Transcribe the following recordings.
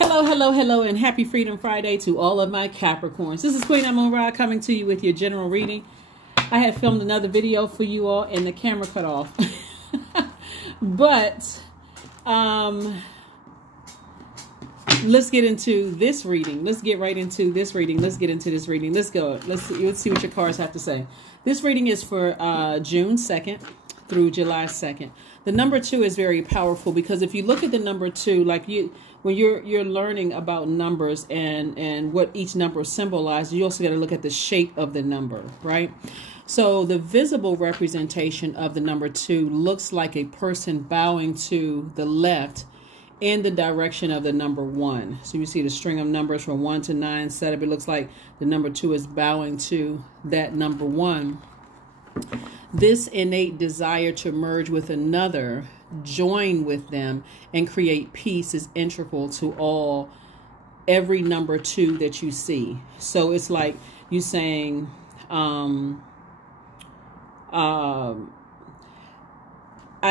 Hello, hello, hello, and happy Freedom Friday to all of my Capricorns. This is Queen Amun Ra coming to you with your general reading. I had filmed another video for you all and the camera cut off. But let's get into this reading. Let's get right into this reading. Let's get into this reading. Let's go. Let's see what your cards have to say. This reading is for June 2nd through July 2nd. The number 2 is very powerful because if you look at the number 2, when you're learning about numbers and what each number symbolizes, you also got to look at the shape of the number, right? So the visible representation of the number 2 looks like a person bowing to the left in the direction of the number 1. So you see the string of numbers from 1 to 9 set up. It looks like the number 2 is bowing to that number 1. This innate desire to merge with another, join with them, and create peace is integral to every number 2 that you see. So it's like you saying, I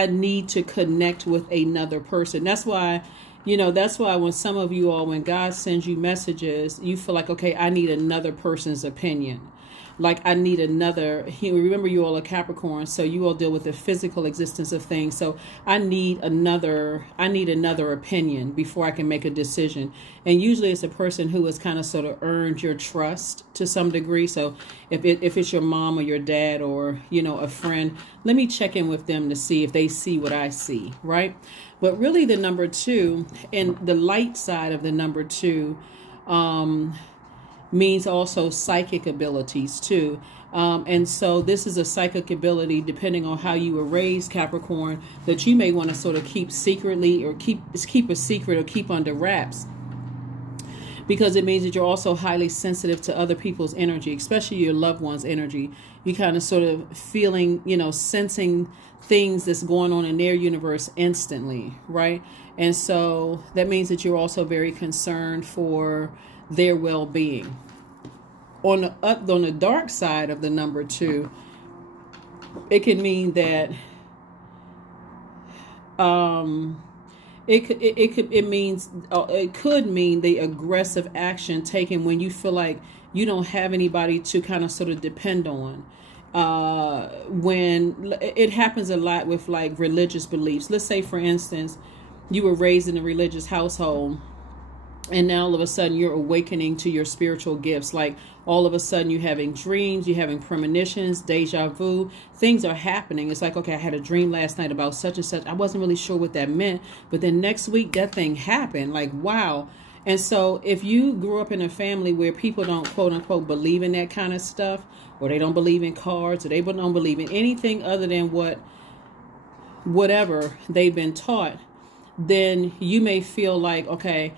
need to connect with another person. That's why when some of you all, when God sends you messages, you feel like, okay, I need another person's opinion. Like I need another, remember you all are Capricorn, so you all deal with the physical existence of things. So I need another opinion before I can make a decision. And usually it's a person who has kind of sort of earned your trust to some degree. So if it's your mom or your dad or, a friend, let me check in with them to see if they see what I see, right? But really the number 2 and the light side of the number 2, means also psychic abilities too. And so this is a psychic ability, depending on how you were raised, Capricorn, that you may want to sort of keep secretly or keep a secret or keep under wraps. Because it means that you're also highly sensitive to other people's energy, especially your loved one's energy. You kind of sort of feeling, sensing things that's going on in their universe instantly, right? And so that means that you're also very concerned for their well-being. On the dark side of the number 2, it can mean that it could mean the aggressive action taken when you feel like you don't have anybody to kind of sort of depend on. When it happens a lot with like religious beliefs. Let's say, for instance, you were raised in a religious household, and now all of a sudden you're awakening to your spiritual gifts. Like all of a sudden you're having dreams, you're having premonitions, deja vu. Things are happening. It's like, okay, I had a dream last night about such and such. I wasn't really sure what that meant. But then next week that thing happened. Like, wow. And so if you grew up in a family where people don't, quote unquote, believe in that kind of stuff, or they don't believe in cards, or they don't believe in anything other than whatever they've been taught, then you may feel like, okay,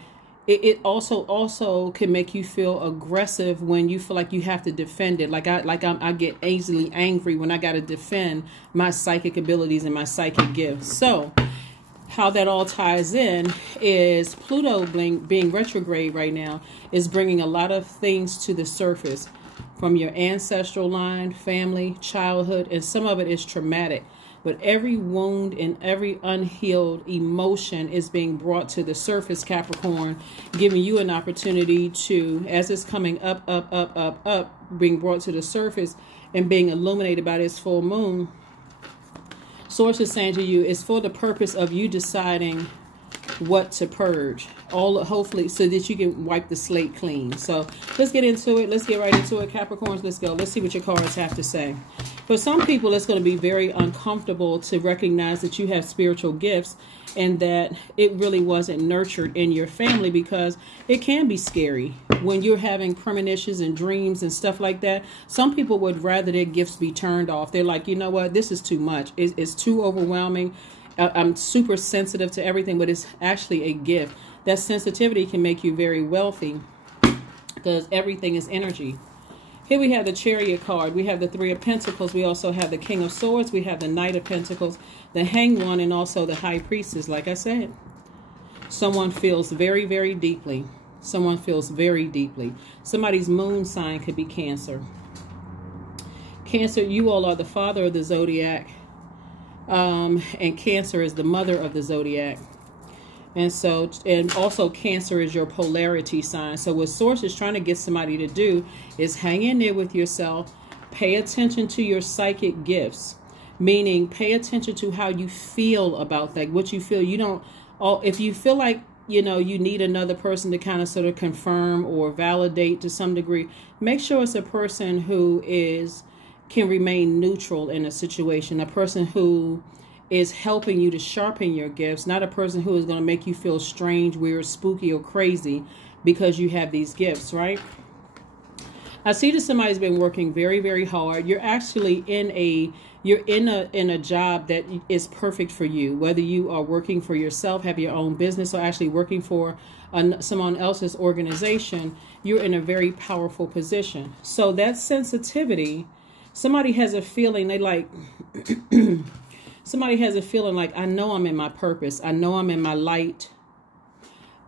it also can make you feel aggressive when you feel like you have to defend it. I get easily angry when I got to defend my psychic abilities and my psychic gifts. So how that all ties in is Pluto being retrograde right now is bringing a lot of things to the surface from your ancestral line, family, childhood, and some of it is traumatic. But every wound and every unhealed emotion is being brought to the surface, Capricorn, giving you an opportunity to, as it's coming up, being brought to the surface and being illuminated by this full moon. Source is saying to you, it's for the purpose of you deciding what to purge, hopefully so that you can wipe the slate clean. So let's get into it. Let's get right into it, Capricorns. Let's go. Let's see what your cards have to say. For some people, it's going to be very uncomfortable to recognize that you have spiritual gifts and that it really wasn't nurtured in your family, because it can be scary when you're having premonitions and dreams and stuff like that. Some people would rather their gifts be turned off. They're like, you know what, this is too much. It's too overwhelming. I'm super sensitive to everything, but it's actually a gift. That sensitivity can make you very wealthy because everything is energy. Here we have the Chariot card. We have the 3 of Pentacles. We also have the King of Swords. We have the Knight of Pentacles, the Hanged One, and also the High Priestess. Like I said, someone feels very, very deeply. Someone feels very deeply. Somebody's moon sign could be Cancer. Cancer, you all are the father of the Zodiac. And Cancer is the mother of the Zodiac. And so, and also Cancer is your polarity sign. So what Source is trying to get somebody to do is hang in there with yourself. Pay attention to your psychic gifts, meaning pay attention to how you feel about that, what you feel. You don't, if you feel like, you know, you need another person to kind of sort of confirm or validate to some degree, make sure it's a person who can remain neutral in a situation, a person who is helping you to sharpen your gifts, not a person who is going to make you feel strange, weird, spooky, or crazy because you have these gifts, right? I see that somebody's been working very, very hard. You're actually in a job that is perfect for you, whether you are working for yourself, have your own business, or actually working for someone else's organization. You're in a very powerful position. So that sensitivity, somebody has a feeling they like. Somebody has a feeling like, I know I'm in my purpose. I know I'm in my light.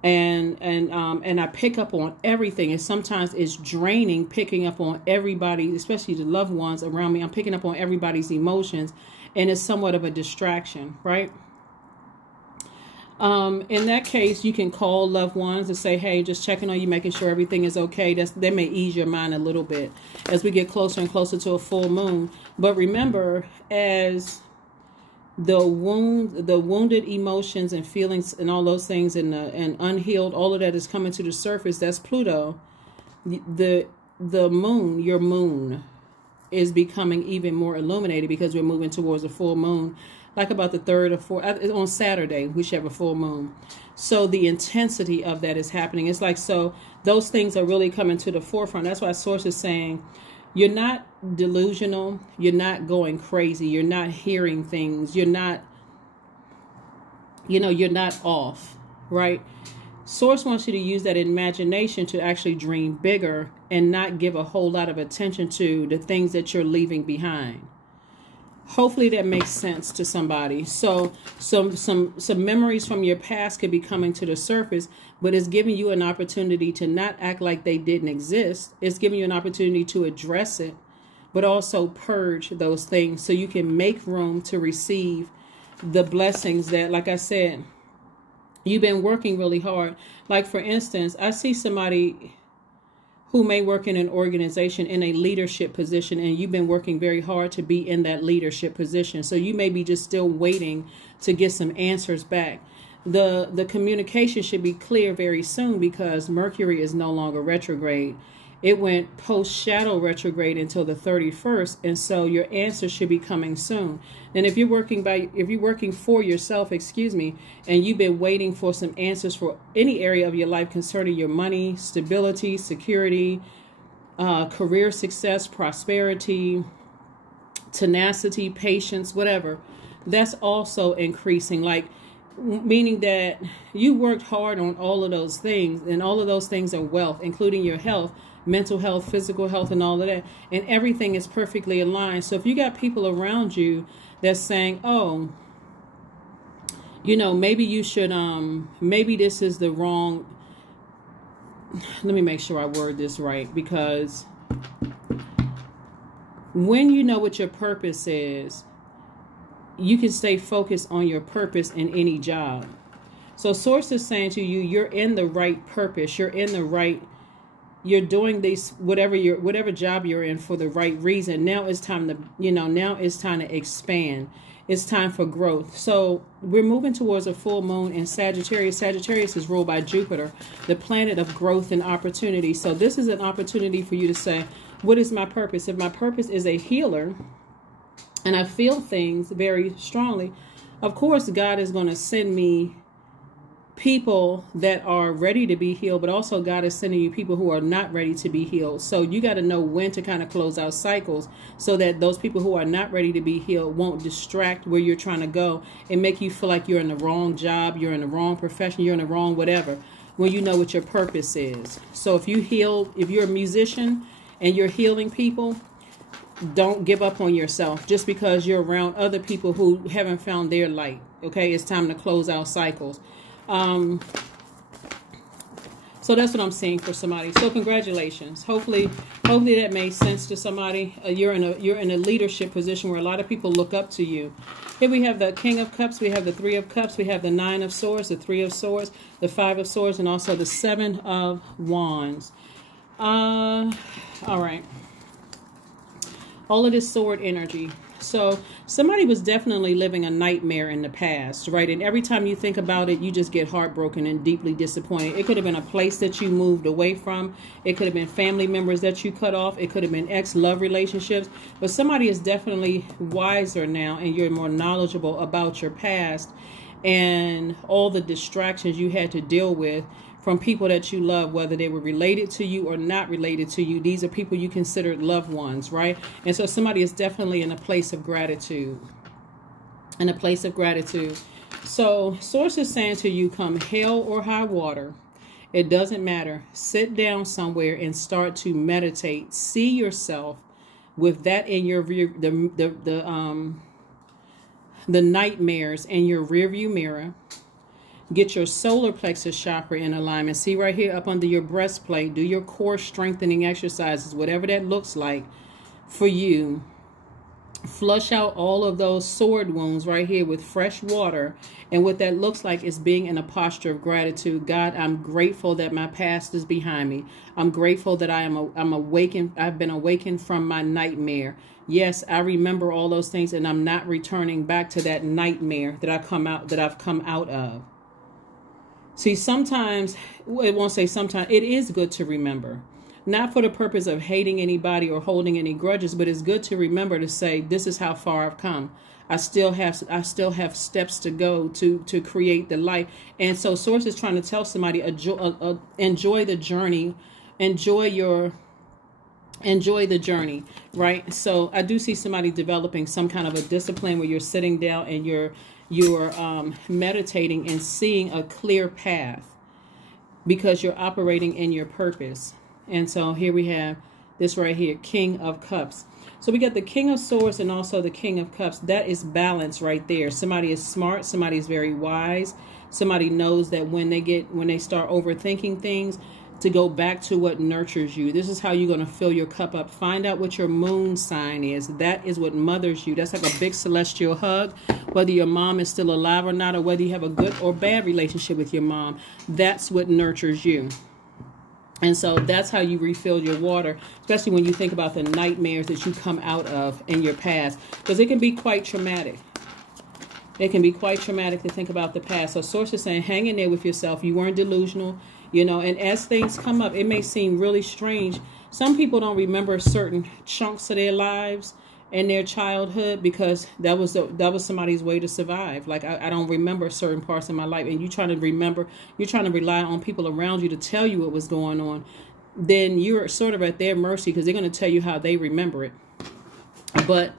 And I pick up on everything. And sometimes it's draining picking up on everybody, especially the loved ones around me. I'm picking up on everybody's emotions, and it's somewhat of a distraction, right? In that case, you can call loved ones and say, hey, just checking on you, making sure everything is okay. That may ease your mind a little bit as we get closer and closer to a full moon. But remember, as the wounded emotions and feelings and all those things and unhealed, all of that is coming to the surface. That's Pluto. The moon, your moon, is becoming even more illuminated because we're moving towards a full moon, like about the 3rd or 4th. On Saturday, we should have a full moon. So the intensity of that is happening. It's like, so those things are really coming to the forefront. That's why Source is saying, you're not delusional. You're not going crazy. You're not hearing things. You're not, you're not off, right? Source wants you to use that imagination to actually dream bigger and not give a whole lot of attention to the things that you're leaving behind. Hopefully that makes sense to somebody. So some memories from your past could be coming to the surface, but it's giving you an opportunity to not act like they didn't exist. It's giving you an opportunity to address it, but also purge those things so you can make room to receive the blessings that, like I said, you've been working really hard. Like, for instance, I see somebody who may work in an organization in a leadership position, and you've been working very hard to be in that leadership position. So you may be just still waiting to get some answers back. The communication should be clear very soon because Mercury is no longer retrograde. It went post-shadow retrograde until the 31st, and so your answer should be coming soon. And if you're working for yourself, and you've been waiting for some answers for any area of your life concerning your money, stability, security, career success, prosperity, tenacity, patience, whatever, that's also increasing. Like, meaning that you worked hard on all of those things, and all of those things are wealth, including your health, mental health, physical health, and all of that, and everything is perfectly aligned. So if you got people around you that's saying, oh, maybe you should, maybe this is the wrong, let me make sure I word this right, because when you know what your purpose is, you can stay focused on your purpose in any job. So Source is saying to you, you're in the right purpose. You're doing this, whatever job you're in, for the right reason. Now it's time to expand. It's time for growth. So we're moving towards a full moon in Sagittarius. Sagittarius is ruled by Jupiter, the planet of growth and opportunity. So this is an opportunity for you to say, what is my purpose? If my purpose is a healer, and I feel things very strongly, of course, God is going to send me people that are ready to be healed, but also God is sending you people who are not ready to be healed. So you got to know when to kind of close out cycles so that those people who are not ready to be healed won't distract where you're trying to go and make you feel like you're in the wrong job, you're in the wrong profession, you're in the wrong whatever, when you know what your purpose is. So if you're a musician and you're healing people, don't give up on yourself just because you're around other people who haven't found their light. Okay, it's time to close out cycles. So that's what I'm seeing for somebody. So congratulations. Hopefully that made sense to somebody. You're in a leadership position where a lot of people look up to you. Here we have the King of Cups, we have the Three of Cups, we have the Nine of Swords, the Three of Swords, the Five of Swords, and also the Seven of Wands. All right. All of this sword energy. So somebody was definitely living a nightmare in the past, right? And every time you think about it, you just get heartbroken and deeply disappointed. It could have been a place that you moved away from. It could have been family members that you cut off. It could have been ex-love relationships. But somebody is definitely wiser now, and you're more knowledgeable about your past and all the distractions you had to deal with from people that you love, whether they were related to you or not related to you. These are people you considered loved ones, right? And so somebody is definitely in a place of gratitude. In a place of gratitude. So Source is saying to you, come hell or high water, it doesn't matter. Sit down somewhere and start to meditate. See yourself with that in your view, the nightmares in your rearview mirror. Get your solar plexus chakra in alignment. See right here up under your breastplate. Do your core strengthening exercises, whatever that looks like for you. Flush out all of those sword wounds right here with fresh water. And what that looks like is being in a posture of gratitude. God, I'm grateful that my past is behind me. I'm grateful that I'm awakened. I've been awakened from my nightmare. Yes, I remember all those things, and I'm not returning back to that nightmare that I've come out of. See, sometimes, it won't say sometimes, it is good to remember. Not for the purpose of hating anybody or holding any grudges, but it's good to remember to say, this is how far I've come. I still have steps to go to create the life. And so Source is trying to tell somebody, enjoy the journey, enjoy the journey, right? So I do see somebody developing some kind of a discipline where you're sitting down and you're meditating and seeing a clear path because you're operating in your purpose. And so here we have this right here, King of Cups. So we got the King of Swords and also the King of Cups. That is balance right there. Somebody is smart. Somebody is very wise. Somebody knows that when they start overthinking things, to go back to what nurtures you. This is how you're going to fill your cup up. Find out what your moon sign is. That is what mothers you. That's like a big celestial hug. Whether your mom is still alive or not, or whether you have a good or bad relationship with your mom, that's what nurtures you. And so that's how you refill your water, especially when you think about the nightmares that you come out of in your past, because it can be quite traumatic. It can be quite traumatic to think about the past. So Source is saying, hang in there with yourself. You weren't delusional. You know, and as things come up, it may seem really strange. Some people don't remember certain chunks of their lives and their childhood because that was somebody's way to survive. Like I don't remember certain parts of my life, and you're trying to rely on people around you to tell you what was going on. Then you're sort of at their mercy because they're going to tell you how they remember it. But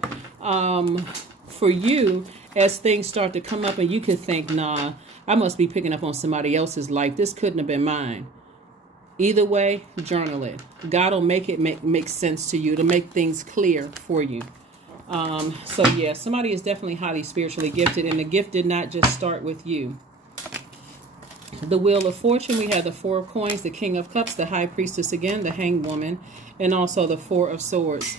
for you, as things start to come up and you could think, nah, I must be picking up on somebody else's life. This couldn't have been mine. Either way, journal it. God will make it make sense to you, to make things clear for you. So yeah, somebody is definitely highly spiritually gifted, and the gift did not just start with you. The Wheel of Fortune, we have the Four of Coins, the King of Cups, the High Priestess again, the Hanged Woman, and also the Four of Swords.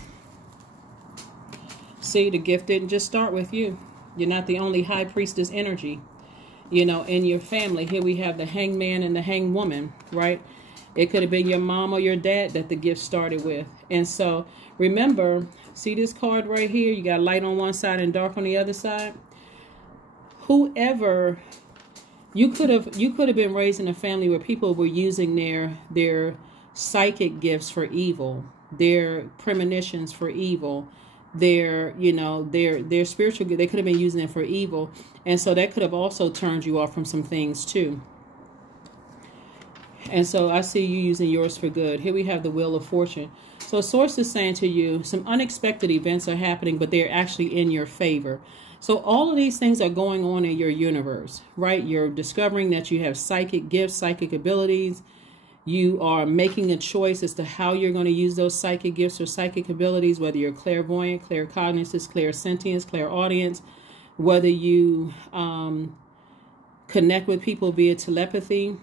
See, the gift didn't just start with you. You're not the only High Priestess energy. You know, in your family, here we have the Hanged Man and the Hanged Woman, right? It could have been your mom or your dad that the gift started with. And so remember, see this card right here? You got light on one side and dark on the other side. Whoever, you could have been raised in a family where people were using their psychic gifts for evil, their premonitions for evil, their spiritual, they could have been using it for evil. And so that could have also turned you off from some things too. And so I see you using yours for good. Here we have the Wheel of Fortune. So Source is saying to you, some unexpected events are happening, but they're actually in your favor. So all of these things are going on in your universe, right? You're discovering that you have psychic gifts, psychic abilities. You are making a choice as to how you're going to use those psychic gifts or psychic abilities, whether you're clairvoyant, claircognizance, clairsentience, clairaudience, whether you connect with people via telepathy,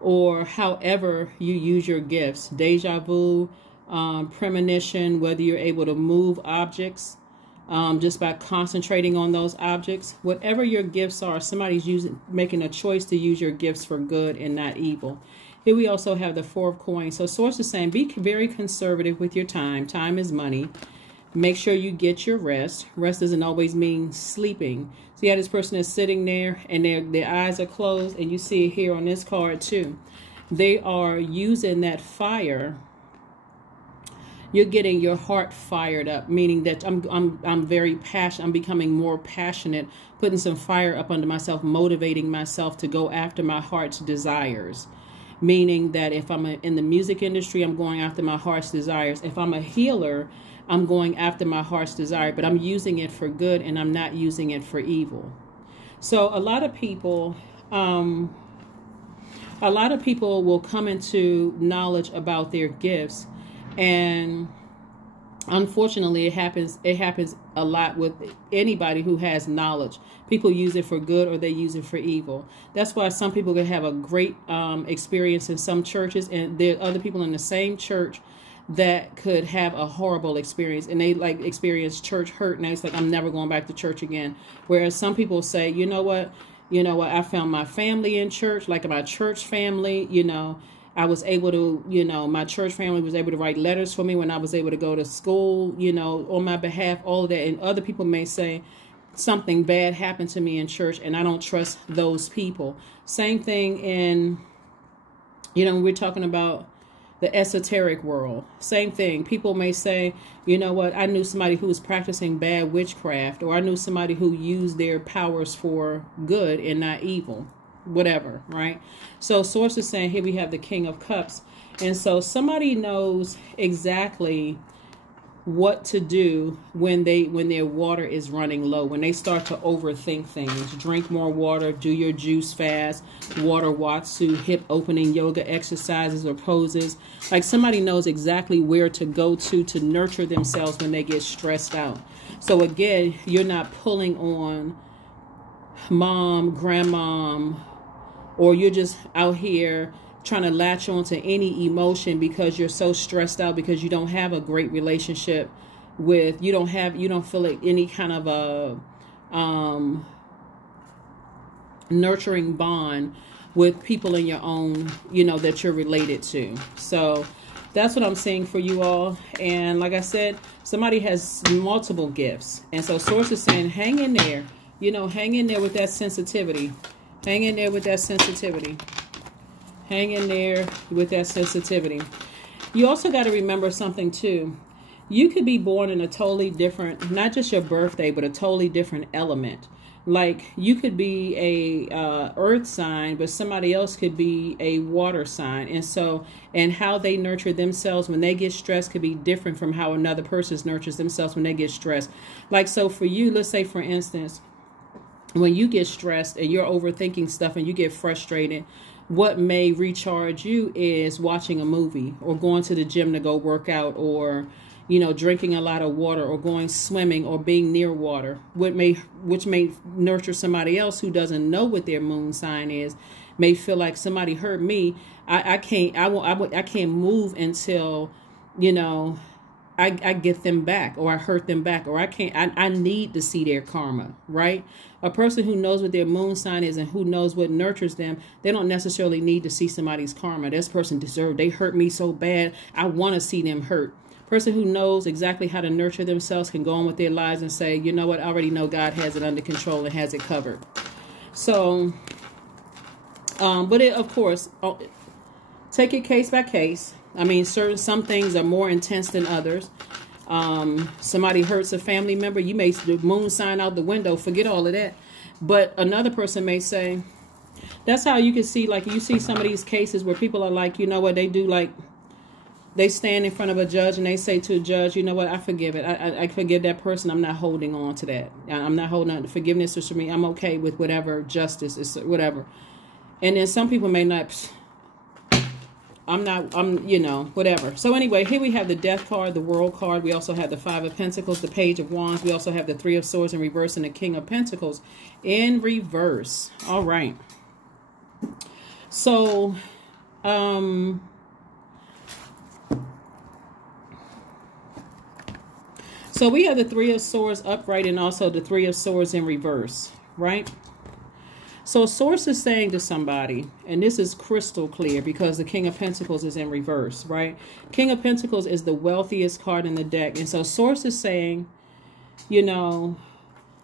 or however you use your gifts, deja vu, premonition, whether you're able to move objects, just by concentrating on those objects. Whatever your gifts are, somebody's making a choice to use your gifts for good and not evil. Here we also have the Four of Coins. So Source is saying, be very conservative with your time. Time is money. Make sure you get your rest. Rest doesn't always mean sleeping. See how this person is sitting there and their eyes are closed, and you see it here on this card too. They are using that fire. You're getting your heart fired up, meaning that I'm very passionate. I'm becoming more passionate, putting some fire up under myself, motivating myself to go after my heart's desires. Meaning that if I'm in the music industry, I'm going after my heart's desires. If I'm a healer, I'm going after my heart's desire, but I'm using it for good and I'm not using it for evil. So a lot of people will come into knowledge about their gifts, and unfortunately it happens a lot with anybody who has knowledge. People use it for good or they use it for evil. That's why some people can have a great experience in some churches, and there are other people in the same church that could have a horrible experience, and they like experience church hurt, and it's like, I'm never going back to church again. Whereas some people say, you know what, I found my family in church, like my church family, I was able to, my church family was able to write letters for me when I was able to go to school, on my behalf, all of that. And other people may say something bad happened to me in church and I don't trust those people. Same thing in, we're talking about the esoteric world. Same thing. People may say, you know what, I knew somebody who was practicing bad witchcraft, or I knew somebody who used their powers for good and not evil. Whatever, right? So Source is saying, here we have the King of Cups. And so somebody knows exactly what to do when their water is running low, when they start to overthink things. Drink more water, do your juice fast, water watsu, hip opening yoga exercises or poses. Like somebody knows exactly where to go to nurture themselves when they get stressed out. So again, you're not pulling on mom, grandmom, or you're just out here trying to latch on to any emotion because you're so stressed out because you don't have a great relationship with, you don't feel like any kind of a nurturing bond with people in your own, that you're related to. So that's what I'm saying for you all. And like I said, somebody has multiple gifts. And so Source is saying, hang in there, hang in there with that sensitivity. Hang in there with that sensitivity. Hang in there with that sensitivity. You also got to remember something too. You could be born in a totally different, not just your birthday, but a totally different element. Like you could be a earth sign, but somebody else could be a water sign. And how they nurture themselves when they get stressed could be different from how another person nurtures themselves when they get stressed. Like, so for you, let's say for instance, when you get stressed and you're overthinking stuff and you get frustrated, what may recharge you is watching a movie or going to the gym to go work out, or, drinking a lot of water, or going swimming, or being near water, which may nurture somebody else who doesn't know what their moon sign is, may feel like somebody hurt me. I can't move until, I get them back, or I hurt them back, or I need to see their karma, right? A person who knows what their moon sign is and who knows what nurtures them, they don't necessarily need to see somebody's karma. This person deserved, they hurt me so bad, I want to see them hurt. Person who knows exactly how to nurture themselves can go on with their lives and say, you know what, I already know God has it under control and has it covered. So, but of course, take it case by case. I mean, some things are more intense than others. Somebody hurts a family member, you may the moon sign out the window, forget all of that. But another person may say, that's how you can see, like you see some of these cases where people are like, you know what, they do, like they stand in front of a judge and they say to a judge, you know what, I forgive it. I forgive that person. I'm not holding on to that. I'm not holding on to forgiveness is for me. I'm okay with whatever justice is, whatever. And then some people may not, whatever. So anyway, here we have the Death card, the World card. We also have the Five of Pentacles, the Page of Wands. We also have the Three of Swords in reverse and the King of Pentacles in reverse. All right. So, So we have the Three of Swords upright and also the Three of Swords in reverse, right? So Source is saying to somebody, and this is crystal clear because the King of Pentacles is in reverse, right? King of Pentacles is the wealthiest card in the deck. And so Source is saying, you know,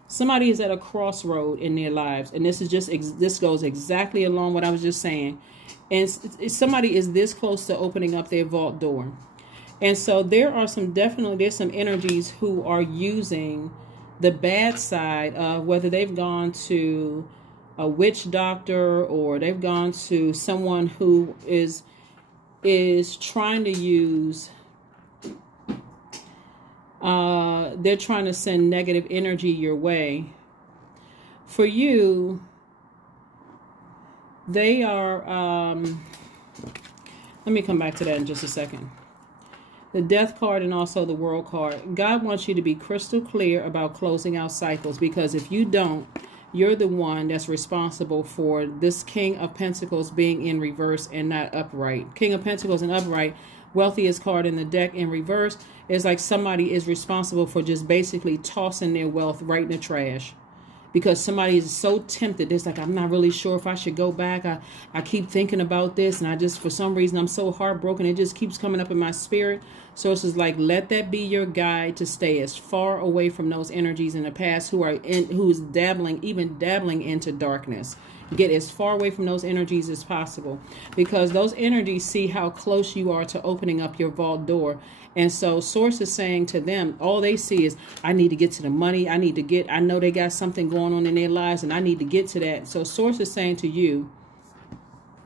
somebody is at a crossroad in their lives. And this is just, this goes exactly along what I was just saying. And somebody is this close to opening up their vault door. And so there are there's some energies who are using the bad side of whether they've gone to a witch doctor or they've gone to someone who is trying to use, they're trying to send negative energy your way. For you, they are, let me come back to that in just a second. The Death card and also the World card. God wants you to be crystal clear about closing out cycles, because if you don't, you're the one that's responsible for this King of Pentacles being in reverse and not upright. King of Pentacles and upright, wealthiest card in the deck in reverse, is like somebody is responsible for just basically tossing their wealth right in the trash. Because somebody is so tempted. It's like, I'm not really sure if I should go back. I keep thinking about this. And I just, for some reason, I'm so heartbroken. It just keeps coming up in my spirit. So it's just like, let that be your guide to stay as far away from those energies in the past who's even dabbling into darkness. Get as far away from those energies as possible. Because those energies see how close you are to opening up your vault door. And so Source is saying to them, all they see is, I need to get to the money. I know they got something going on in their lives and I need to get to that. So Source is saying to you,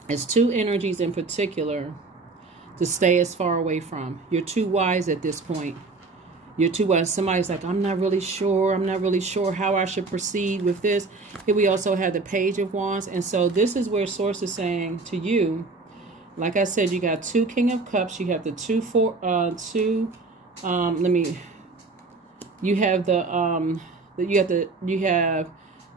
it's two energies in particular to stay as far away from. You're too wise at this point. You're too wise. Somebody's like, I'm not really sure how I should proceed with this. Here we also have the Page of Wands. And so this is where Source is saying to you, like I said, you got two King of Cups. You have the you have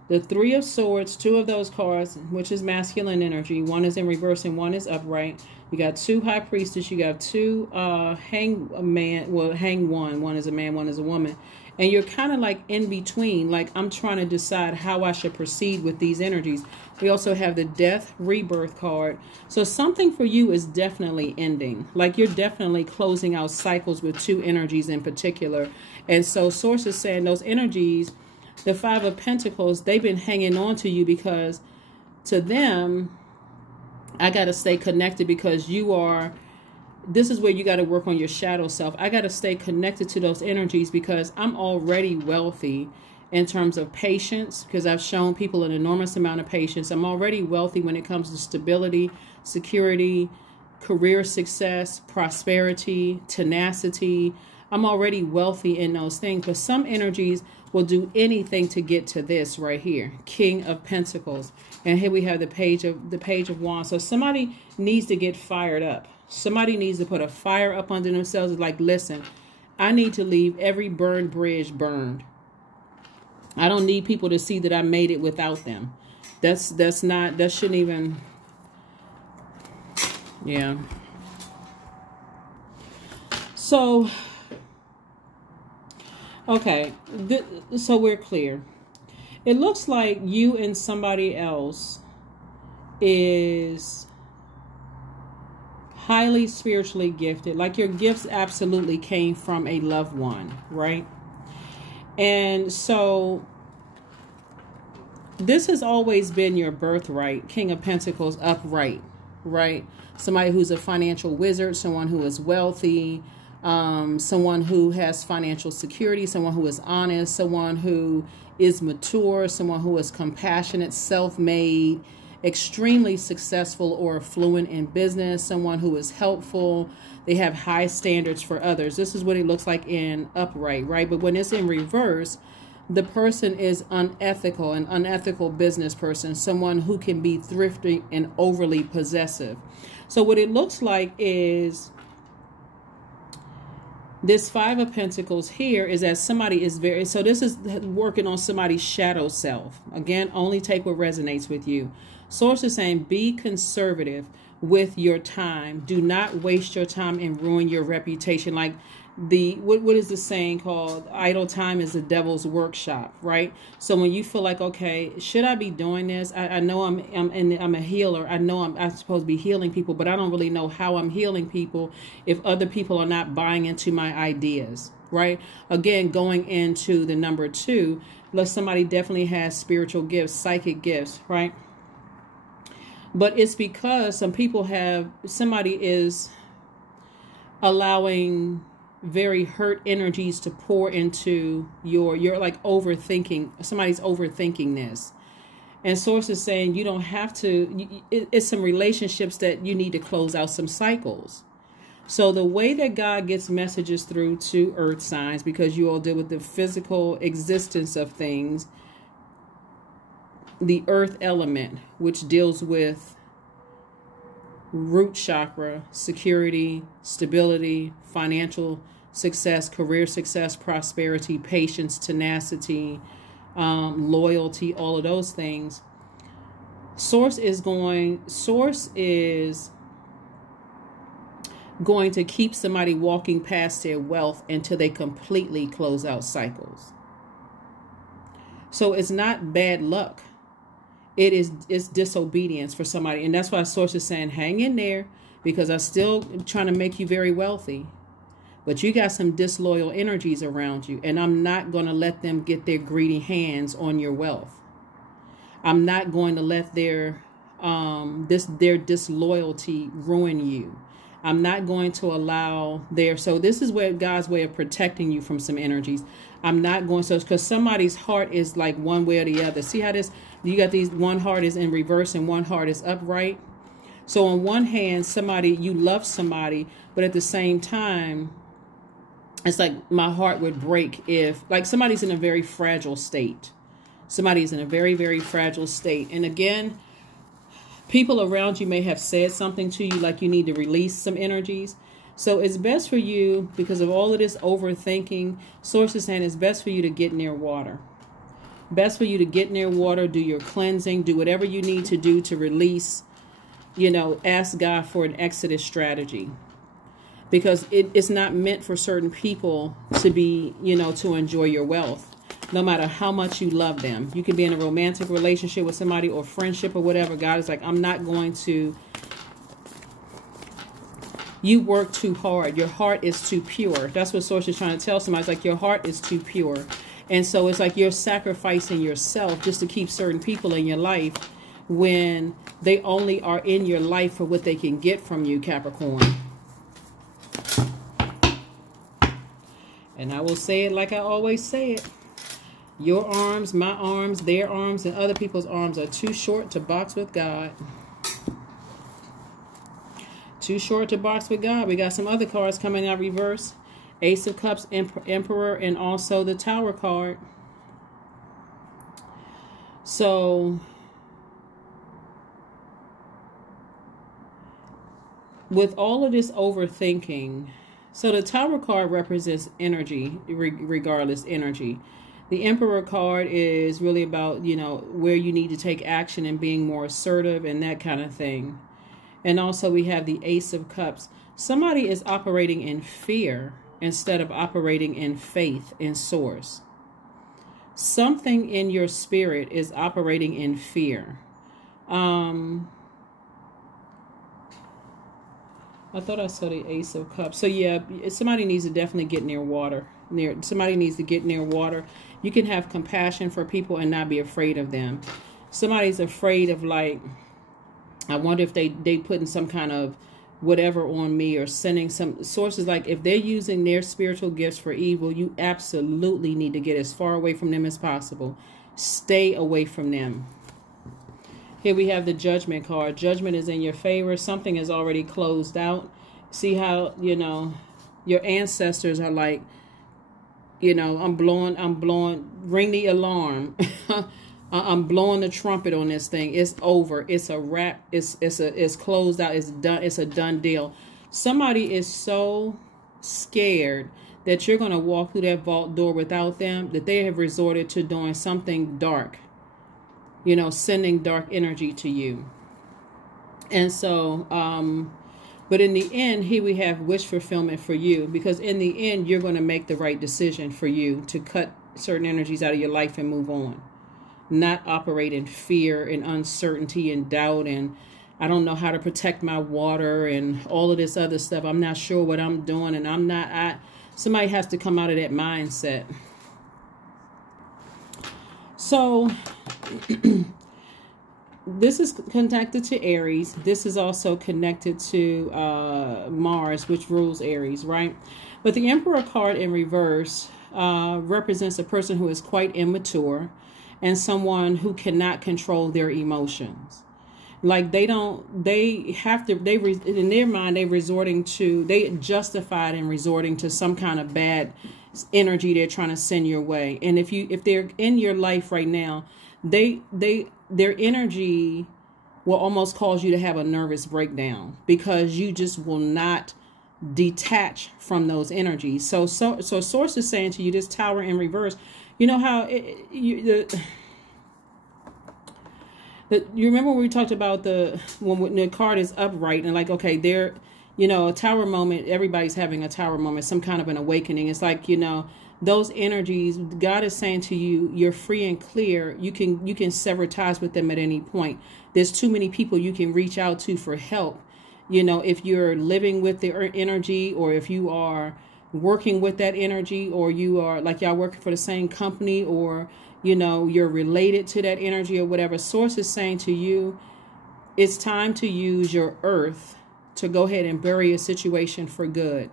the Three of Swords, two of those cards, which is masculine energy. One is in reverse and one is upright. You got two High Priestess. You got two hang one. One is a man, one is a woman. And you're kind of like in between. Like, I'm trying to decide how I should proceed with these energies. We also have the Death Rebirth card. So something for you is definitely ending. Like, you're definitely closing out cycles with two energies in particular. And so Source is saying those energies, the Five of Pentacles, they've been hanging on to you because to them, I got to stay connected because this is where you got to work on your shadow self. I got to stay connected to those energies because I'm already wealthy in terms of patience, because I've shown people an enormous amount of patience. I'm already wealthy when it comes to stability, security, career success, prosperity, tenacity. I'm already wealthy in those things, but some energies will do anything to get to this right here, King of Pentacles. And here we have the Page of Wands. So somebody needs to get fired up. Somebody needs to put a fire up under themselves. Like, listen, I need to leave every burned bridge burned. I don't need people to see that I made it without them. That shouldn't even, yeah. So, okay, so we're clear. It looks like you and somebody else is highly spiritually gifted. Like, your gifts absolutely came from a loved one, right? And so this has always been your birthright, King of Pentacles upright, right? Somebody who's a financial wizard, someone who is wealthy, someone who has financial security, someone who is honest, someone who is mature, someone who is compassionate, self-made, extremely successful or fluent in business, someone who is helpful. They have high standards for others. This is what it looks like in upright, right? But when it's in reverse, the person is unethical, an unethical business person, someone who can be thrifty and overly possessive. So what it looks like is this Five of Pentacles here is that somebody is so this is working on somebody's shadow self. Again, only take what resonates with you. Source is saying, be conservative with your time. Do not waste your time and ruin your reputation. Like, what is the saying called? Idle time is the devil's workshop, right? So when you feel like, okay, should I be doing this? I know I'm a healer. I know I'm supposed to be healing people, but I don't really know how I'm healing people if other people are not buying into my ideas, right? Again, going into the number 2, somebody definitely has spiritual gifts, psychic gifts, right? But it's because somebody is allowing very hurt energies to pour into you're like overthinking. Somebody's overthinking this. And source is saying you don't have to, it's some relationships that you need to close out some cycles. So the way that God gets messages through to earth signs, because you all deal with the physical existence of things, the earth element, which deals with root chakra, security, stability, financial success, career success, prosperity, patience, tenacity, loyalty, all of those things. Source is going to keep somebody walking past their wealth until they completely close out cycles. So it's not bad luck. It's disobedience for somebody. And that's why source is saying, hang in there, because I'm still trying to make you very wealthy. But you got some disloyal energies around you, and I'm not going to let them get their greedy hands on your wealth. I'm not going to let their disloyalty ruin you. I'm not going to allow so this is where God's way of protecting you from some energies. I'm not going because somebody's heart is like one way or the other. See how you got these, one heart is in reverse and one heart is upright. So on one hand, you love somebody, but at the same time, it's like my heart would break if like somebody's in a very fragile state. Somebody's in a very, very fragile state. And again, people around you may have said something to you like you need to release some energies. So it's best for you, because of all of this overthinking, source is saying it's best for you to get near water. Best for you to get near water, do your cleansing, do whatever you need to do to release, ask God for an exodus strategy. Because it's not meant for certain people to be, to enjoy your wealth. No matter how much you love them. You can be in a romantic relationship with somebody or friendship or whatever. God is like, I'm not going to. You work too hard. Your heart is too pure. That's what Source is trying to tell somebody. It's like your heart is too pure. And so it's like you're sacrificing yourself just to keep certain people in your life when they only are in your life for what they can get from you, Capricorn. And I will say it like I always say it. Your arms, my arms, their arms, and other people's arms are too short to box with God. Too short to box with God. We got some other cards coming out reverse. Ace of Cups, Emperor, and also the Tower card. So, with all of this overthinking, so the Tower card represents energy, regardless energy. The Emperor card is really about, where you need to take action and being more assertive and that kind of thing. And also we have the Ace of Cups. Somebody is operating in fear instead of operating in faith in source. Something in your spirit is operating in fear. I thought I saw the Ace of Cups. So yeah, somebody needs to definitely get near water. Somebody needs to get near water. You can have compassion for people and not be afraid of them. Somebody's afraid of, like, I wonder if they putting some kind of whatever on me or sending some sources. Like, if they're using their spiritual gifts for evil, you absolutely need to get as far away from them as possible. Stay away from them. Here we have the Judgment card. Judgment is in your favor. Something is already closed out. See how, your ancestors are like, I'm blowing, ring the alarm. I'm blowing the trumpet on this thing. It's over. It's a wrap. It's closed out. It's done. It's a done deal. Somebody is so scared that you're going to walk through that vault door without them that they have resorted to doing something dark. Sending dark energy to you. And so But in the end, here we have wish fulfillment for you, because in the end, you're going to make the right decision for you to cut certain energies out of your life and move on. Not operate in fear and uncertainty and doubt and I don't know how to protect my water and all of this other stuff. I'm not sure what I'm doing, and somebody has to come out of that mindset. So this is connected to Aries. This is also connected to Mars, which rules Aries, right? But the Emperor card in reverse represents a person who is quite immature and someone who cannot control their emotions. Like in their mind, they justified in resorting to some kind of bad energy they're trying to send your way. And if they're in your life right now, their energy will almost cause you to have a nervous breakdown because you just will not detach from those energies. So source is saying to you, this Tower in reverse, you know how you remember when we talked about when the card is upright and like, okay, a tower moment, everybody's having a tower moment, some kind of an awakening. It's like, those energies, God is saying to you, you're free and clear. You can sever ties with them at any point. There's too many people you can reach out to for help. If you're living with their energy, or if you are working with that energy, or you are like y'all working for the same company, or you're related to that energy or whatever. Source is saying to you, it's time to use your earth to go ahead and bury a situation for good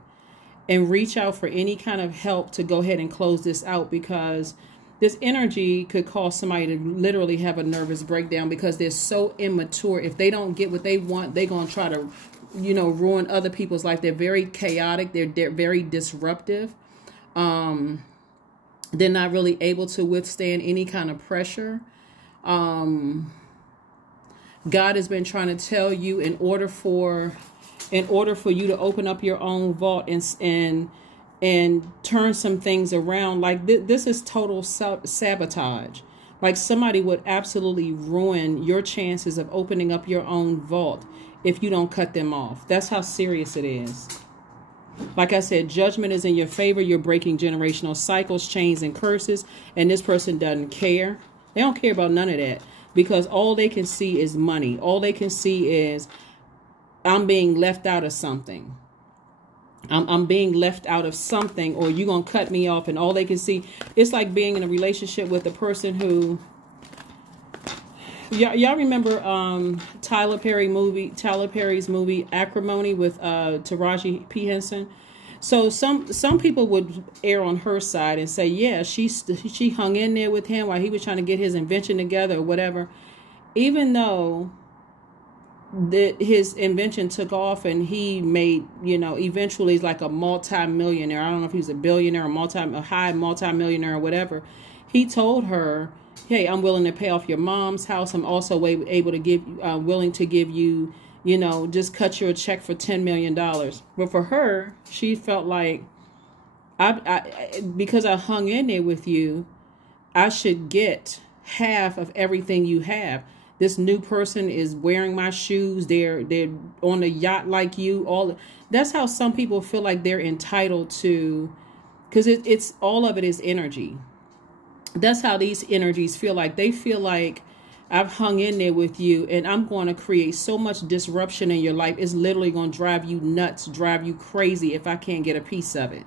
and reach out for any kind of help to go ahead and close this out, because this energy could cause somebody to literally have a nervous breakdown because they're so immature. If they don't get what they want, they're going to try to, ruin other people's life. They're very chaotic. They're very disruptive. They're not really able to withstand any kind of pressure. God has been trying to tell you, in order for you to open up your own vault and turn some things around, like this is total sabotage. Like somebody would absolutely ruin your chances of opening up your own vault if you don't cut them off. That's how serious it is. Like I said, judgment is in your favor. You're breaking generational cycles, chains, and curses. And this person doesn't care. They don't care about none of that, because all they can see is money. All they can see is, I'm being left out of something. I'm being left out of something, or you're going to cut me off. And all they can see, it's like being in a relationship with a person who, y'all remember Tyler Perry's movie Acrimony with Taraji P. Henson? So some people would err on her side and say, yeah, she hung in there with him while he was trying to get his invention together or whatever, even though his invention took off and he made, eventually he's like a multi-millionaire. I don't know if he's a billionaire or a high multi-millionaire or whatever. He told her, hey, I'm willing to pay off your mom's house. I'm also willing to give you, just cut you a check for $10 million. But for her, she felt like, because I hung in there with you, I should get half of everything you have. This new person is wearing my shoes. They're on a yacht like you. That's how some people feel like they're entitled to, because it's all of it is energy. That's how these energies feel like. They feel like, I've hung in there with you and I'm going to create so much disruption in your life. It's literally going to drive you nuts, drive you crazy if I can't get a piece of it.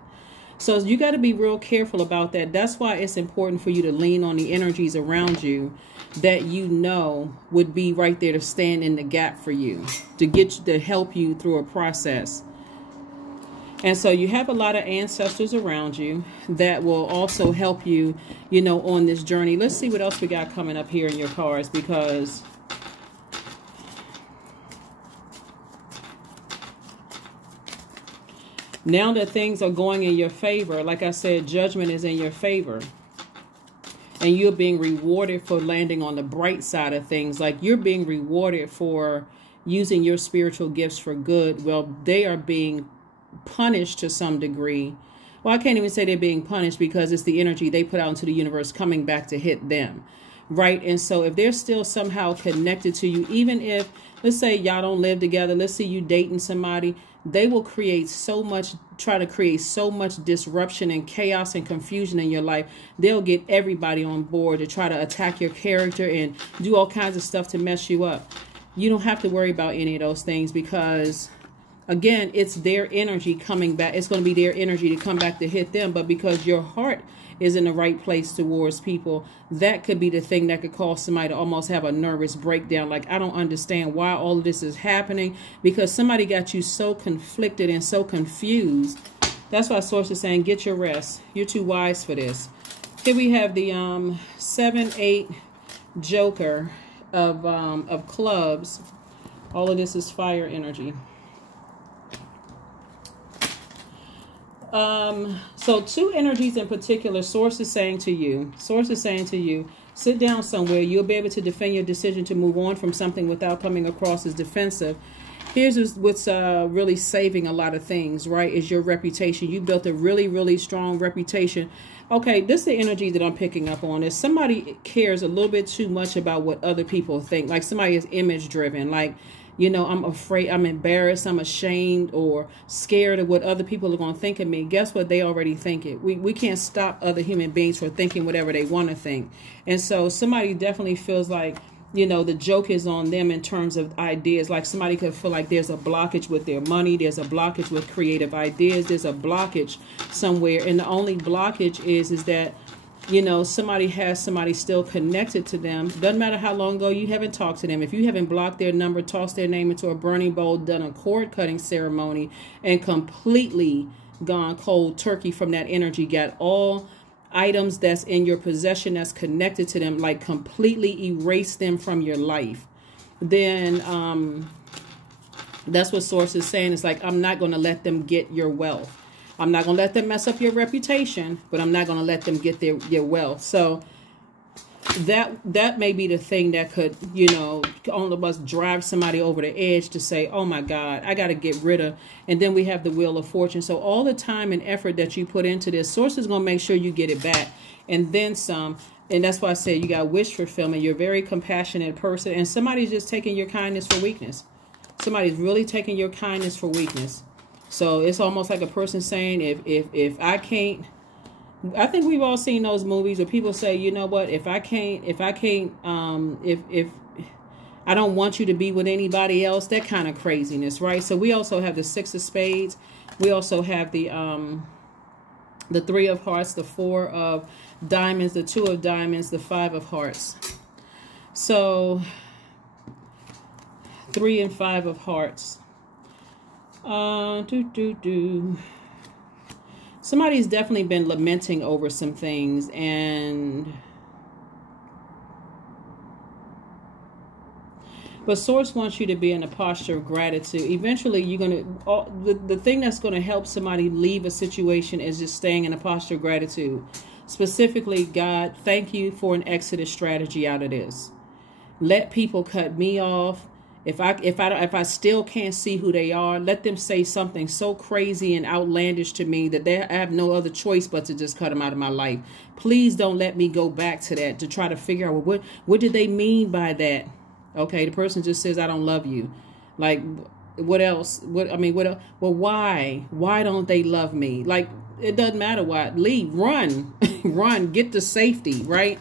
So you got to be real careful about that. That's why it's important for you to lean on the energies around you that would be right there to stand in the gap for you, to help you through a process. And so you have a lot of ancestors around you that will also help you, on this journey. Let's see what else we got coming up here in your cards, because now that things are going in your favor, like I said, judgment is in your favor. And you're being rewarded for landing on the bright side of things. Like you're being rewarded for using your spiritual gifts for good. Well, they are being punished to some degree. Well, I can't even say they're being punished, because it's the energy they put out into the universe coming back to hit them. right? And so if they're still somehow connected to you, even if, let's say y'all don't live together, let's say you dating somebody, they will create so much, try to create so much disruption and chaos and confusion in your life. They'll get everybody on board to try to attack your character and do all kinds of stuff to mess you up. You don't have to worry about any of those things because, again, it's their energy coming back. It's going to be their energy to come back to hit them. But because your heart is in the right place towards people, that could be the thing that could cause somebody to almost have a nervous breakdown. Like, I don't understand why all of this is happening, because somebody got you so conflicted and so confused. That's why Source is saying, get your rest. You're too wise for this. Here we have the 7-8 Joker of clubs. All of this is fire energy. So two energies in particular, Source is saying to you, sit down somewhere. You'll be able to defend your decision to move on from something without coming across as defensive. Here's what's really saving a lot of things, right, is your reputation. You built a really, really strong reputation. Okay, this is the energy that I'm picking up on. Is somebody cares a little bit too much about what other people think. Like somebody is image driven. Like, you know, I'm afraid, I'm embarrassed, I'm ashamed or scared of what other people are going to think of me. Guess what? They already think it. We can't stop other human beings from thinking whatever they want to think. And so somebody definitely feels like, you know, the joke is on them in terms of ideas. Like somebody could feel like there's a blockage with their money. There's a blockage with creative ideas. There's a blockage somewhere. And the only blockage is that, you know, somebody has somebody still connected to them. Doesn't matter how long ago you haven't talked to them. If you haven't blocked their number, tossed their name into a burning bowl, done a cord cutting ceremony, and completely gone cold turkey from that energy, got all items that's in your possession that's connected to them, like completely erase them from your life, then that's what Source is saying. It's like, I'm not going to let them get your wealth. I'm not going to let them mess up your reputation, but I'm not going to let them get your wealth. So that may be the thing that could, you know, all of us drive somebody over the edge to say, oh my God, I got to get rid of. And then we have the Wheel of Fortune. So all the time and effort that you put into this, Source is going to make sure you get it back and then some. And that's why I said you got wish fulfillment. You're a very compassionate person, and somebody's just taking your kindness for weakness. Somebody's really taking your kindness for weakness. So it's almost like a person saying, if I can't, I think we've all seen those movies where people say, you know what, if I don't want you to be with anybody else, that kind of craziness, right? So we also have the 6 of Spades. We also have the 3 of Hearts, the 4 of Diamonds, the 2 of Diamonds, the 5 of Hearts. So 3 and 5 of Hearts. Somebody's definitely been lamenting over some things, but Source wants you to be in a posture of gratitude. Eventually, you're the thing that's going to help somebody leave a situation is just staying in a posture of gratitude. Specifically, God, thank you for an exodus strategy out of this. Let people cut me off. If I still can't see who they are, let them say something so crazy and outlandish to me that I have no other choice but to just cut them out of my life. Please don't let me go back to that to try to figure out, well, what did they mean by that? Okay, the person just says, I don't love you. Like, what else? What else? Well, why? Why don't they love me? Like, it doesn't matter why. Leave, run, run, get to safety, right?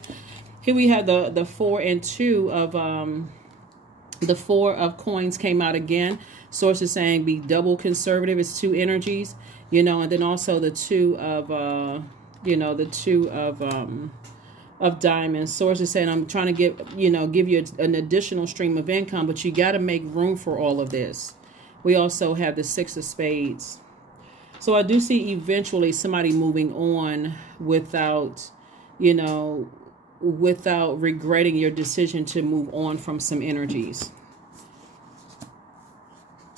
Here we have the 4 and 2 of the 4 of Coins came out again. Source is saying be double conservative. It's 2 energies, you know, and then also the 2 of, you know, the 2 of Diamonds. Source is saying I'm trying to give you an additional stream of income, but you got to make room for all of this. We also have the 6 of Spades. So I do see eventually somebody moving on without, you know, without regretting your decision to move on from some energies.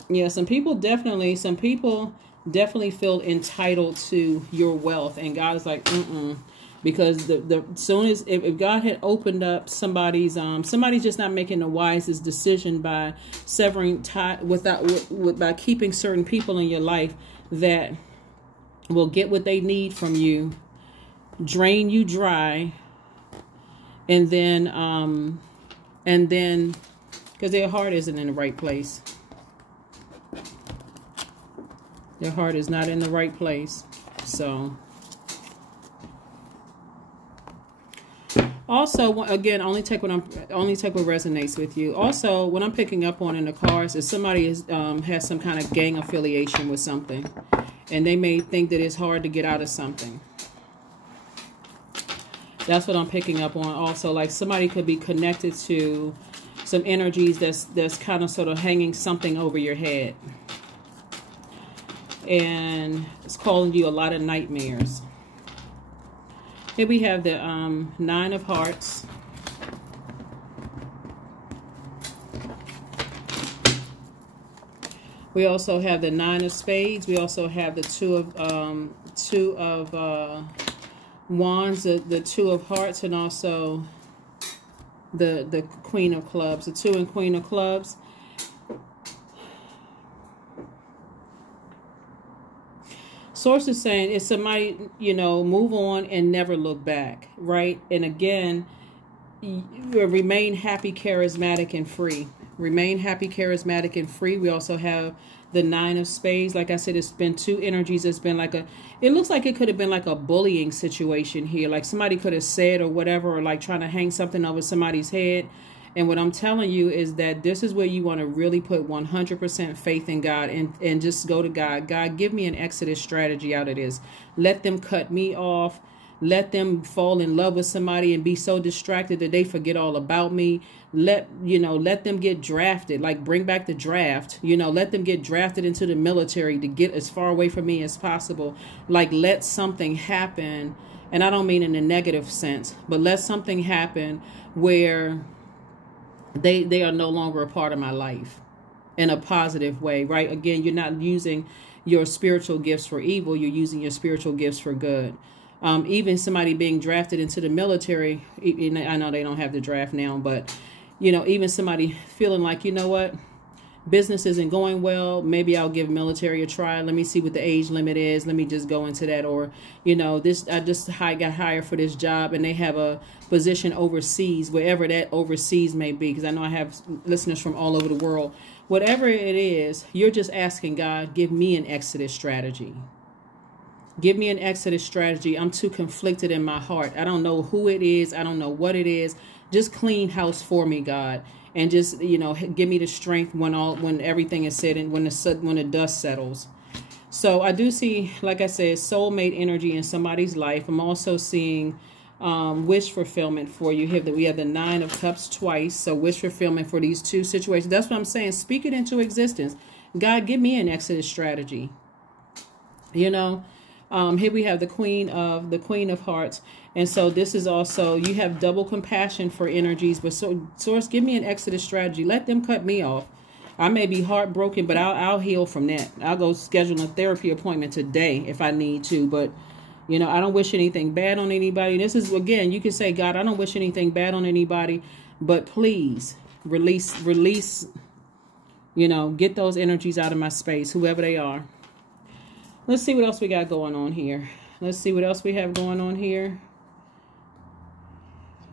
Yeah, some people definitely feel entitled to your wealth, and God is like, because the soon as if God had opened up somebody's somebody's just not making the wisest decision by severing tie by keeping certain people in your life that will get what they need from you, drain you dry, And then, because their heart isn't in the right place. Their heart is not in the right place. So, also, again, only take what resonates with you. Also, what I'm picking up on in the cards is somebody has some kind of gang affiliation with something, and they may think that it's hard to get out of something. That's what I'm picking up on. Also, like somebody could be connected to some energies that's kind of sort of hanging something over your head, and it's causing you a lot of nightmares. Here we have the 9 of Hearts. We also have the 9 of Spades. We also have the 2 of Wands, the 2 of Hearts, and also the Queen of Clubs. The 2 and Queen of Clubs. Source is saying it's somebody, you know, move on and never look back, right? And again, remain happy, charismatic, and free. Remain happy, charismatic, and free. We also have the 9 of Spades. Like I said, it's been 2 energies. It's been like it looks like it could have been like a bullying situation here. Like somebody could have said or whatever, or like trying to hang something over somebody's head. And what I'm telling you is that this is where you want to really put 100% faith in God and just go to God. God, give me an exodus strategy out of this. Let them cut me off. Let them fall in love with somebody and be so distracted that they forget all about me. Let them get drafted, like bring back the draft, let them get drafted into the military to get as far away from me as possible. Like let something happen. And I don't mean in a negative sense, but let something happen where they are no longer a part of my life in a positive way, right? Again, you're not using your spiritual gifts for evil. You're using your spiritual gifts for good. Even somebody being drafted into the military, I know they don't have the draft now, but, even somebody feeling like, you know what, business isn't going well. Maybe I'll give military a try. Let me see what the age limit is. Let me just go into that. Or, I just got hired for this job and they have a position overseas, wherever that overseas may be. Because I know I have listeners from all over the world. Whatever it is, you're just asking God, give me an exodus strategy. Give me an exodus strategy. I'm too conflicted in my heart. I don't know who it is. I don't know what it is. Just clean house for me, God. And just, give me the strength when everything is said and when the dust settles. So I do see, like I said, soulmate energy in somebody's life. I'm also seeing wish fulfillment for you here. That we have the 9 of Cups twice. So wish fulfillment for these 2 situations. That's what I'm saying. Speak it into existence. God, give me an exodus strategy. Here we have the Queen of Hearts. And so this is also, you have double compassion for energies. But Source, give me an exodus strategy. Let them cut me off. I may be heartbroken, but I'll heal from that. I'll go schedule a therapy appointment today if I need to. But, I don't wish anything bad on anybody. This is, again, you can say, God, I don't wish anything bad on anybody. But please release, get those energies out of my space, whoever they are. Let's see what else we got going on here. Let's see what else we have going on here.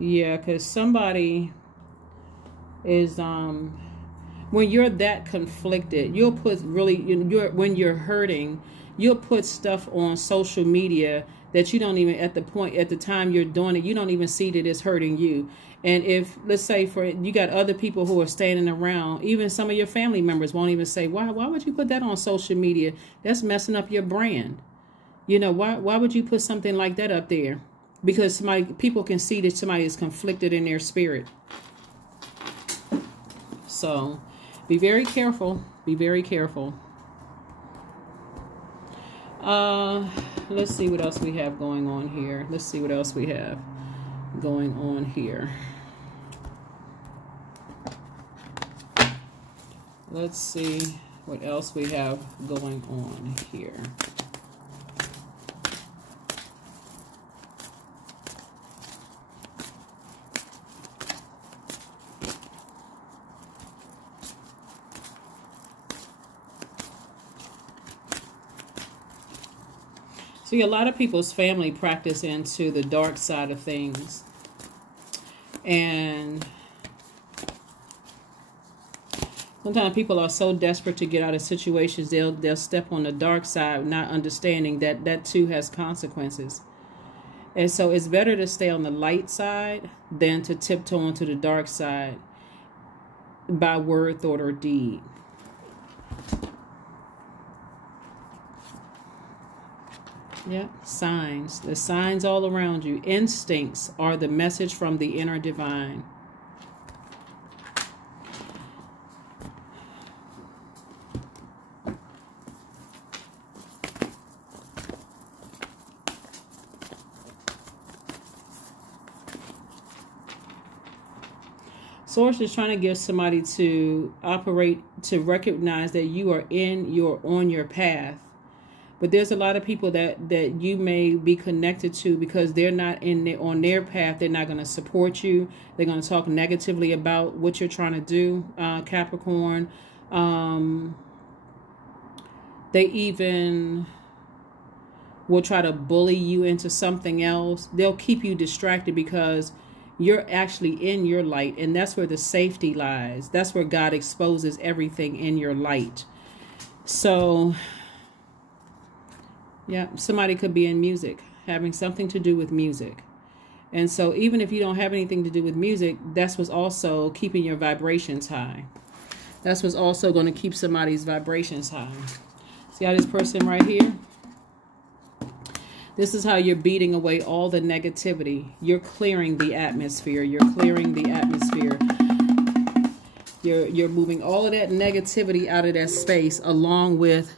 Yeah, because somebody is, when you're that conflicted, you'll put really, when you're hurting, you'll put stuff on social media that you don't even, at the time you're doing it, you don't even see that it's hurting you. And if, let's say you got other people who are standing around, even some of your family members won't even say, why would you put that on social media? That's messing up your brand. Why would you put something like that up there? Because people can see that somebody is conflicted in their spirit. So be very careful. Be very careful. Let's see what else we have going on here. Let's see what else we have going on here. Let's see what else we have going on here. See, a lot of people's family practice into the dark side of things. And sometimes people are so desperate to get out of situations, they'll step on the dark side, not understanding that that too has consequences. And so it's better to stay on the light side than to tiptoe onto the dark side by word, thought, or deed. Yeah, signs. The signs all around you. Instincts are the message from the inner divine. Source is trying to get somebody to operate, to recognize that you are on your path. But there's a lot of people that you may be connected to because they're not on their path. They're not going to support you. They're going to talk negatively about what you're trying to do, Capricorn. They even will try to bully you into something else. They'll keep you distracted because you're actually in your light, and that's where the safety lies. That's where God exposes everything in your light. So, yeah, somebody could be in music, having something to do with music. And so even if you don't have anything to do with music, that's what's also keeping your vibrations high. That's what's also going to keep somebody's vibrations high. See how this person right here? This is how you're beating away all the negativity. You're clearing the atmosphere. You're clearing the atmosphere. You're moving all of that negativity out of that space, along with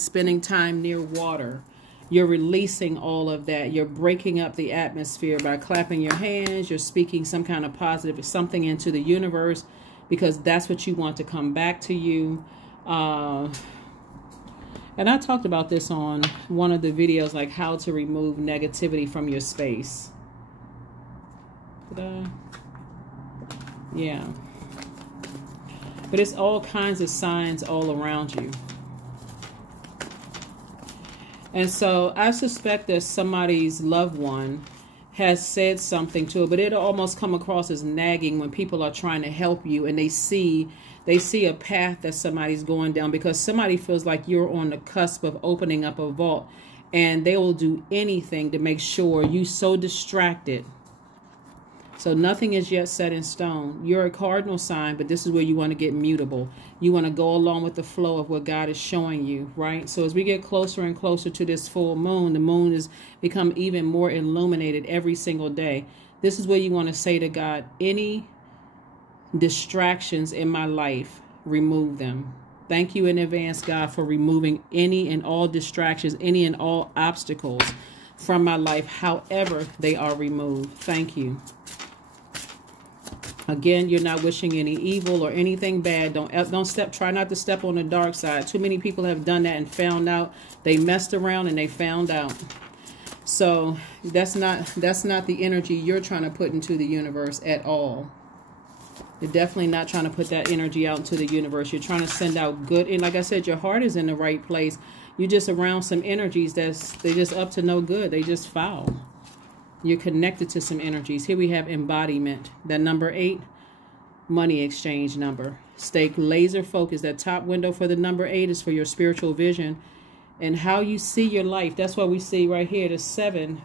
spending time near water. You're releasing all of that. You're breaking up the atmosphere by clapping your hands. You're speaking some kind of positive something into the universe because that's what you want to come back to you. And I talked about this on one of the videos, like how to remove negativity from your space. Yeah. But it's all kinds of signs all around you. And so I suspect that somebody's loved one has said something to it, but it'll almost come across as nagging when people are trying to help you and they see a path that somebody's going down because somebody feels like you're on the cusp of opening up a vault, and they will do anything to make sure you're so distracted. So nothing is yet set in stone. You're a cardinal sign, but this is where you want to get mutable. You want to go along with the flow of what God is showing you, right? So as we get closer and closer to this full moon, the moon has become even more illuminated every single day. This is where you want to say to God, any distractions in my life, remove them. Thank you in advance, God, for removing any and all distractions, any and all obstacles from my life, however they are removed. Thank you. Again, you're not wishing any evil or anything bad. Try not to step on the dark side. Too many people have done that and found out. They messed around and they found out. So that's not the energy you're trying to put into the universe at all. You're definitely not trying to put that energy out into the universe. You're trying to send out good. And like I said, your heart is in the right place. You're just around some energies they're just up to no good. They just foul. You're connected to some energies. Here we have embodiment. That number 8, money exchange number. Stay laser focused. That top window for the number 8 is for your spiritual vision and how you see your life. That's why we see right here the 7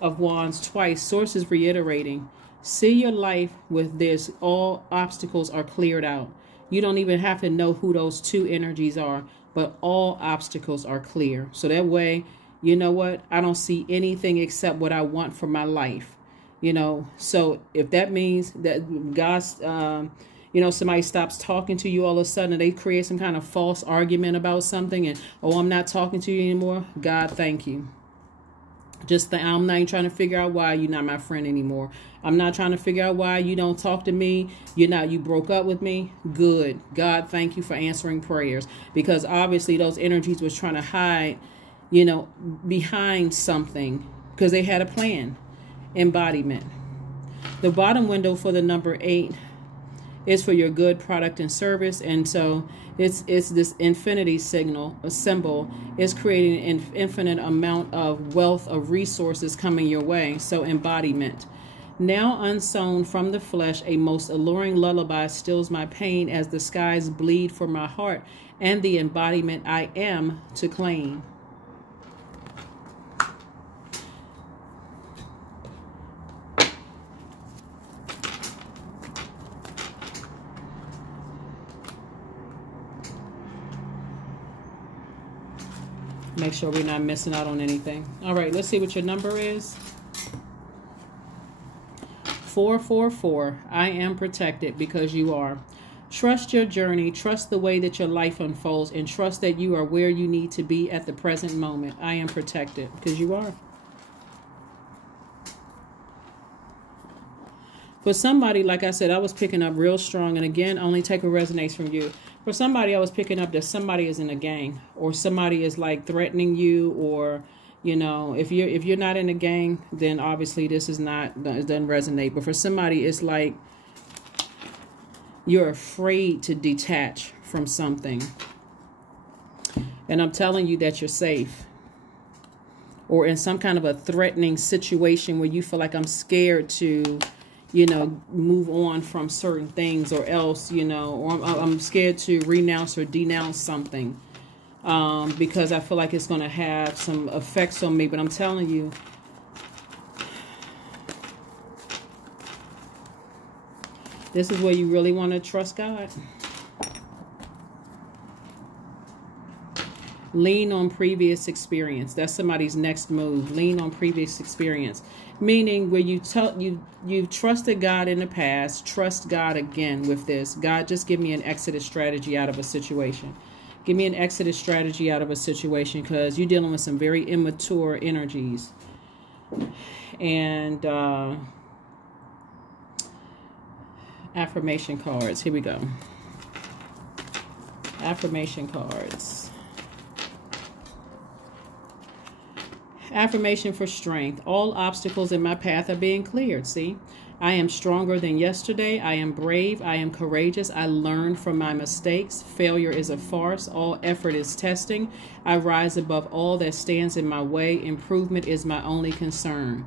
of Wands twice. Source is reiterating. See your life with this. All obstacles are cleared out. You don't even have to know who those 2 energies are, but all obstacles are clear. So that way, you know what? I don't see anything except what I want for my life. You know, so if that means that God's, somebody stops talking to you all of a sudden and they create some kind of false argument about something and, oh, I'm not talking to you anymore. God, thank you. I'm not even trying to figure out why you're not my friend anymore. I'm not trying to figure out why you don't talk to me. You broke up with me. Good. God, thank you for answering prayers. Because obviously those energies was trying to hide, behind something because they had a plan. Embodiment. The bottom window for the number 8 is for your good product and service. And so it's this infinity symbol is creating an infinite amount of wealth of resources coming your way. So embodiment. Now unsown from the flesh, a most alluring lullaby stills my pain as the skies bleed for my heart and the embodiment I am to claim. Make sure we're not missing out on anything. All right, let's see what your number is. 444. I am protected because you are. Trust your journey. Trust the way that your life unfolds, and trust that you are where you need to be at the present moment. I am protected because you are. For somebody, like I said, I was picking up real strong, and again, only take what resonates from you. For somebody, I was picking up that somebody is in a gang, or somebody is like threatening you, or you know, if you're not in a gang, then obviously this is not, it doesn't resonate. But for somebody, it's like you're afraid to detach from something, and I'm telling you that you're safe, or in some kind of a threatening situation where you feel like I'm scared to, you know, move on from certain things, or else, you know, or I'm scared to renounce or denounce something, because I feel like it's going to have some effects on me. But I'm telling you, this is where you really want to trust God. Lean on previous experience. That's somebody's next move. Lean on previous experience. Meaning where you've trusted God in the past, trust God again with this. God, just give me an exodus strategy out of a situation. Give me an exodus strategy out of a situation, because you're dealing with some very immature energies. And affirmation cards. Here we go. Affirmation cards. Affirmation for strength. All obstacles in my path are being cleared. See, I am stronger than yesterday. I am brave. I am courageous. I learn from my mistakes. Failure is a farce. All effort is testing. I rise above all that stands in my way. Improvement is my only concern.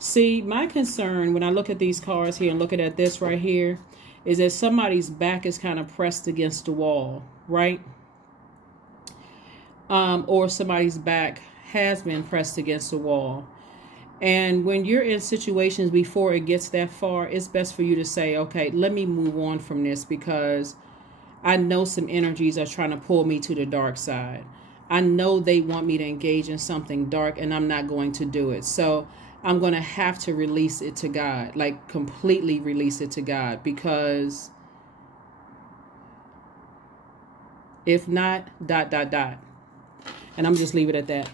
See, my concern when I look at these cards here and looking at this right here is that somebody's back is kind of pressed against the wall, right? Or somebody's back has been pressed against the wall. And when you're in situations before it gets that far, it's best for you to say, okay, let me move on from this, because I know some energies are trying to pull me to the dark side. I know they want me to engage in something dark, and I'm not going to do it. So I'm going to have to release it to God, like completely release it to God, because if not, ... And I'm just leave it at that.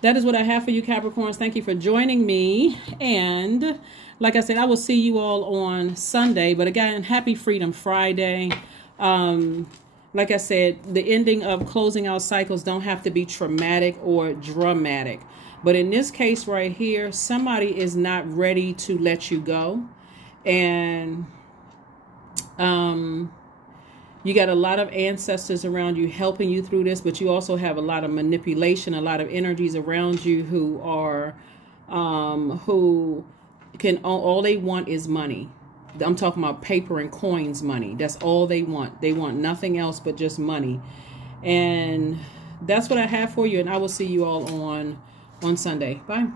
That is what I have for you, Capricorns. Thank you for joining me. And like I said, I will see you all on Sunday. But again, happy Freedom Friday. Like I said, the ending of closing out cycles don't have to be traumatic or dramatic. But in this case right here, somebody is not ready to let you go. And you got a lot of ancestors around you helping you through this, but you also have a lot of manipulation, a lot of energies around you who are, who can, all they want is money. I'm talking about paper and coins money. That's all they want. They want nothing else but just money. And that's what I have for you. And I will see you all on Sunday. Bye.